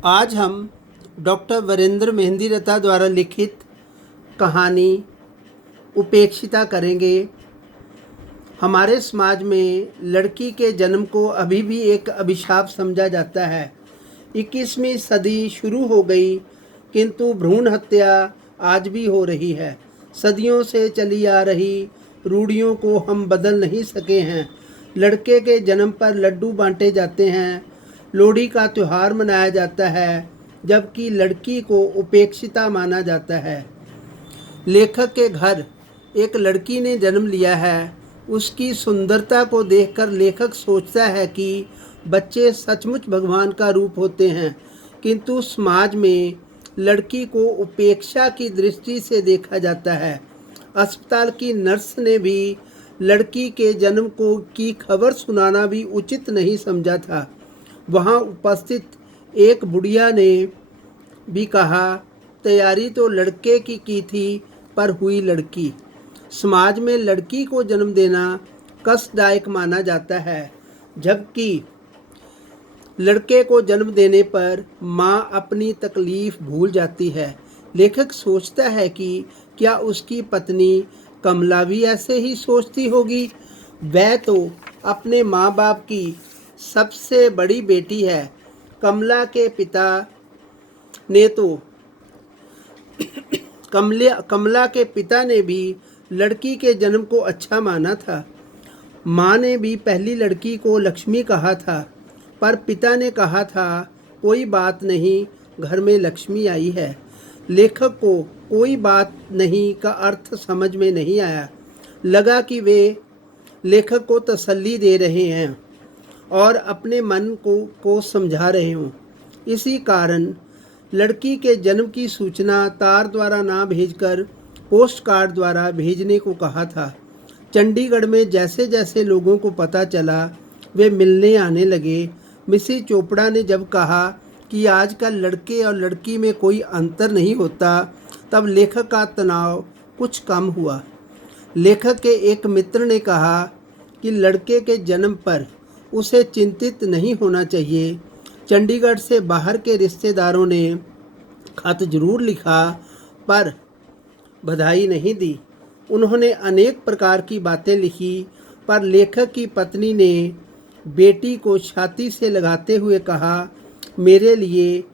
आज हम डॉक्टर वीरेंद्र मेहंदीरता द्वारा लिखित कहानी उपेक्षिता करेंगे। हमारे समाज में लड़की के जन्म को अभी भी एक अभिशाप समझा जाता है। 21वीं सदी शुरू हो गई, किंतु भ्रूण हत्या आज भी हो रही है। सदियों से चली आ रही रूढ़ियों को हम बदल नहीं सके हैं। लड़के के जन्म पर लड्डू बांटे जाते हैं, लोहड़ी का त्यौहार मनाया जाता है, जबकि लड़की को उपेक्षिता माना जाता है। लेखक के घर एक लड़की ने जन्म लिया है। उसकी सुंदरता को देखकर लेखक सोचता है कि बच्चे सचमुच भगवान का रूप होते हैं, किंतु समाज में लड़की को उपेक्षा की दृष्टि से देखा जाता है। अस्पताल की नर्स ने भी लड़की के जन्म को की खबर सुनाना भी उचित नहीं समझा था। वहां उपस्थित एक बुढ़िया ने भी कहा, तैयारी तो लड़के की थी, पर हुई लड़की। समाज में लड़की को जन्म देना कष्टदायक माना जाता है, जबकि लड़के को जन्म देने पर माँ अपनी तकलीफ भूल जाती है। लेखक सोचता है कि क्या उसकी पत्नी कमला भी ऐसे ही सोचती होगी। वह तो अपने माँ बाप की सबसे बड़ी बेटी है। कमला के पिता ने भी लड़की के जन्म को अच्छा माना था। माँ ने भी पहली लड़की को लक्ष्मी कहा था, पर पिता ने कहा था कोई बात नहीं, घर में लक्ष्मी आई है। लेखक को कोई बात नहीं का अर्थ समझ में नहीं आया। लगा कि वे लेखक को तसल्ली दे रहे हैं और अपने मन को समझा रहे हों। इसी कारण लड़की के जन्म की सूचना तार द्वारा ना भेजकर पोस्ट कार्ड द्वारा भेजने को कहा था। चंडीगढ़ में जैसे जैसे लोगों को पता चला, वे मिलने आने लगे। मिसेस चोपड़ा ने जब कहा कि आजकल लड़के और लड़की में कोई अंतर नहीं होता, तब लेखक का तनाव कुछ कम हुआ। लेखक के एक मित्र ने कहा कि लड़के के जन्म पर उसे चिंतित नहीं होना चाहिए। चंडीगढ़ से बाहर के रिश्तेदारों ने खत जरूर लिखा, पर बधाई नहीं दी। उन्होंने अनेक प्रकार की बातें लिखी, पर लेखक की पत्नी ने बेटी को छाती से लगाते हुए कहा, मेरे लिए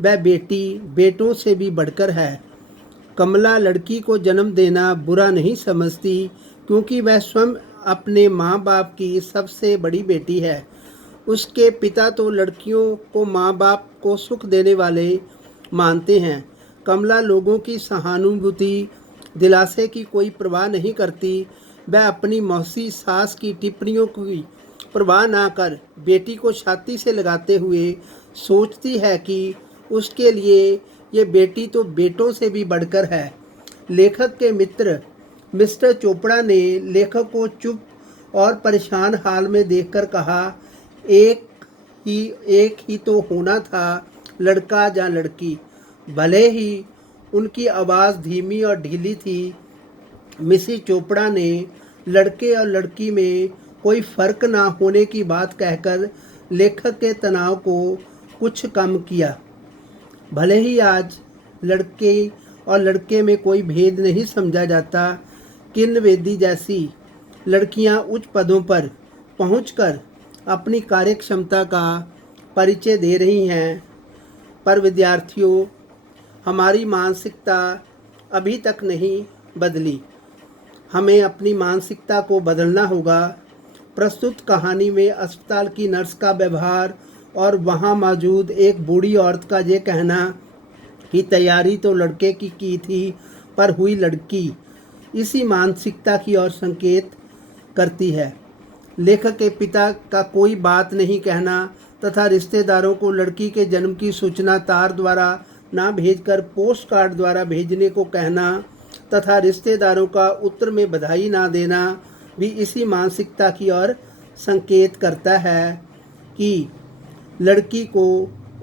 वह बेटी बेटों से भी बढ़कर है। कमला लड़की को जन्म देना बुरा नहीं समझती, क्योंकि वह स्वयं अपने माँ बाप की सबसे बड़ी बेटी है। उसके पिता तो लड़कियों को माँ बाप को सुख देने वाले मानते हैं। कमला लोगों की सहानुभूति दिलासे की कोई परवाह नहीं करती। वह अपनी मौसी सास की टिप्पणियों की परवाह ना कर बेटी को छाती से लगाते हुए सोचती है कि उसके लिए ये बेटी तो बेटों से भी बढ़कर है। लेखक के मित्र मिस्टर चोपड़ा ने लेखक को चुप और परेशान हाल में देखकर कहा, एक ही तो होना था, लड़का या लड़की। भले ही उनकी आवाज़ धीमी और ढीली थी, मिसेस चोपड़ा ने लड़के और लड़की में कोई फ़र्क ना होने की बात कहकर लेखक के तनाव को कुछ कम किया। भले ही आज लड़के और लड़के में कोई भेद नहीं समझा जाता। किरण बेदी जैसी लड़कियां उच्च पदों पर पहुंचकर अपनी कार्यक्षमता का परिचय दे रही हैं, पर विद्यार्थियों, हमारी मानसिकता अभी तक नहीं बदली। हमें अपनी मानसिकता को बदलना होगा। प्रस्तुत कहानी में अस्पताल की नर्स का व्यवहार और वहां मौजूद एक बूढ़ी औरत का ये कहना कि तैयारी तो लड़के की थी, पर हुई लड़की, इसी मानसिकता की ओर संकेत करती है। लेखक के पिता का कोई बात नहीं कहना तथा रिश्तेदारों को लड़की के जन्म की सूचना तार द्वारा ना भेजकर पोस्ट कार्ड द्वारा भेजने को कहना तथा रिश्तेदारों का उत्तर में बधाई ना देना भी इसी मानसिकता की ओर संकेत करता है कि लड़की को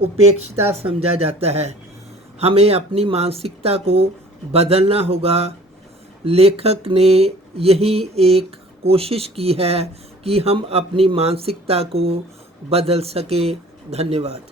उपेक्षिता समझा जाता है। हमें अपनी मानसिकता को बदलना होगा। लेखक ने यही एक कोशिश की है कि हम अपनी मानसिकता को बदल सकें। धन्यवाद।